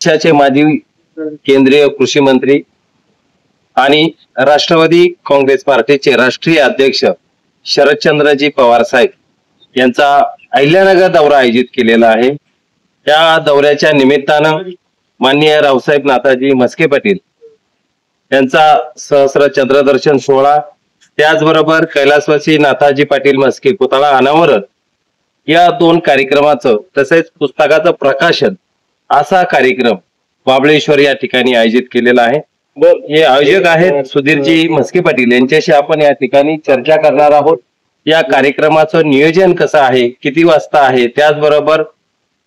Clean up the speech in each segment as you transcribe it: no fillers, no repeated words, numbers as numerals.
देशाचे माजी केंद्रीय कृषी मंत्री आणि राष्ट्रवादी काँग्रेस पार्टीचे राष्ट्रीय अध्यक्ष शरदचंद्रजी पवार साहेब यांचा अहिल्यानगर दौरा आयोजित केलेला आहे। त्या दौऱ्याच्या निमित्तानं माननीय रावसाहेब नाथाजी म्हस्के पाटील यांचा सहस्र चंद्रदर्शन सोहळा, त्याचबरोबर कैलासवासी नाथाजी पाटील म्हस्के पुतळा अनावरण या दोन कार्यक्रमाचं तसेच पुस्तकाचं प्रकाशन असा कार्यक्रम बाबळेश्वर या ठिकाणी आयोजित केलेला आहे। हे आयोजक आहेत सुधीरजी म्हस्के पाटील, यांच्याशी आपण या ठिकाणी चर्चा करणार आहोत। या कार्यक्रमाचं नियोजन कसं आहे, किती वाजता आहे, त्याचबरोबर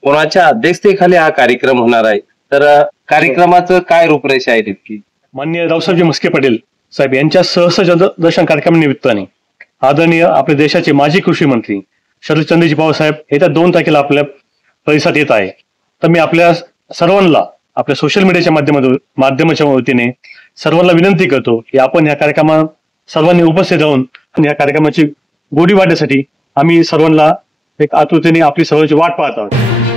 कोणाच्या अध्यक्षतेखाली हा कार्यक्रम होणार आहे, तर कार्यक्रमाचं काय रूपरेषा आहे नक्की? माननीय रावसाहेबजी म्हस्के पाटील साहेब यांच्या सहस्र दर्शन कार्यक्रमानिमित्ताने आदरणीय आपल्या देशाचे माजी कृषी मंत्री शरदचंद्रजी पवार साहेब येत्या 2 तारखेला आपल्या परिसरात येत आहे। तर मी आपल्या सर्वांना आपल्या सोशल मीडियाच्या माध्यमाच्या वतीने सर्वांना विनंती करतो की आपण या कार्यक्रमात सर्वांनी उपस्थित राहून या कार्यक्रमाची गोडी वाढण्यासाठी आम्ही सर्वांना एक आतुरतेने आपली सर्वांची वाट पाहत आहोत।